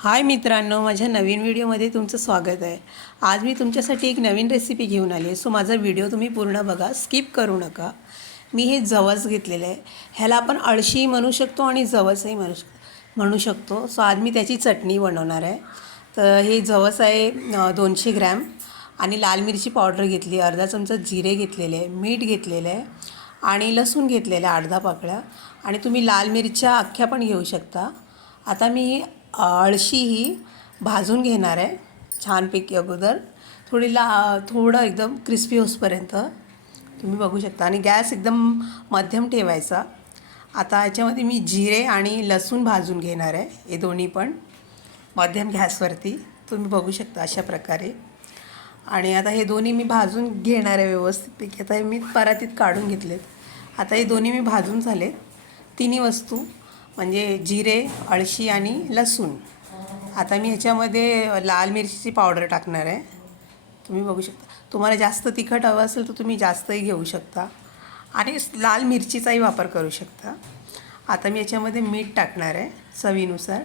हाय मित्रांनो माझ्या नवीन व्हिडिओमध्ये तुमचं स्वागत आहे. आज मी तुमच्यासाठी एक नवीन रेसिपी घेऊन आली आहे. सो माझा व्हिडिओ तुम्ही पूर्ण बघा स्किप करू नका. मी हे जवस घेतलेलं आहे. ह्याला आपण अळशी म्हणू शकतो आणि जवसही म्हणू शक म्हणू शकतो. सो आज मी त्याची चटणी बनवणार आहे. तर हे जवस आहे दोनशे ग्रॅम. आणि लाल मिरची पावडर घेतली अर्धा चमचा जिरे घेतलेले आहे. मीठ घेतलेलं आहे. आणि लसूण घेतलेलं आहे अर्धा पाकळ्या. आणि तुम्ही लाल मिरच्या अख्ख्या पण घेऊ शकता. आता मी अळशी ही भाजून घेणार आहे छानपैकी अगोदर. थोडी ला थोडं एकदम क्रिस्पी होसपर्यंत. तुम्ही बघू शकता. आणि गॅस एकदम मध्यम ठेवायचा. आता याच्यामध्ये मी जिरे आणि लसूण भाजून घेणार आहे. हे दोन्ही पण मध्यम गॅसवरती. तुम्ही बघू शकता अशा प्रकारे. आणि आता हे दोन्ही मी भाजून घेणार आहे व्यवस्थितपैकी. आता हे मी परातीत काढून घेतलेत. आता हे दोन्ही मी भाजून झालेत. तिन्ही वस्तू म्हणजे जिरे अळशी आणि लसूण. आता मी ह्याच्यामध्ये लाल मिरचीची पावडर टाकणार आहे. तुम्ही बघू शकता. तुम्हाला जास्त तिखट हवं असेल तर तुम्ही जास्तही घेऊ शकता. आणि लाल मिरचीचाही वापर करू शकता. आता मी याच्यामध्ये मीठ टाकणार आहे चवीनुसार.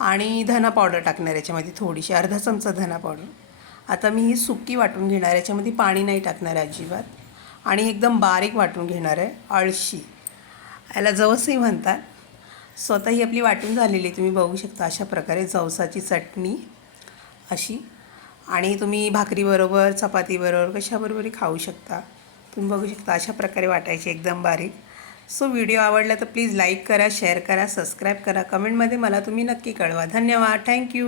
आणि धना पावडर टाकणार आहे याच्यामध्ये थोडीशी अर्धा चमचा धना पावडर. आता मी ही सुकी वाटून घेणार आहे. याच्यामध्ये पाणी नाही टाकणार आहे अजिबात. आणि एकदम बारीक वाटून घेणार आहे अळशी. याला जवसही म्हणतात. स्वतः ही आपली वाटून झालेली आहे. तुम्ही बघू शकता अशा प्रकारे जवसाची चटणी अशी. आणि तुम्ही भाकरीबरोबर चपातीबरोबर कशाबरोबरही खाऊ शकता. तुम्ही बघू शकता अशा प्रकारे वाटायची एकदम बारीक. सो व्हिडिओ आवडला तर प्लीज लाईक करा शेअर करा सबस्क्राईब करा. कमेंटमध्ये मला तुम्ही नक्की कळवा. धन्यवाद. थँक्यू.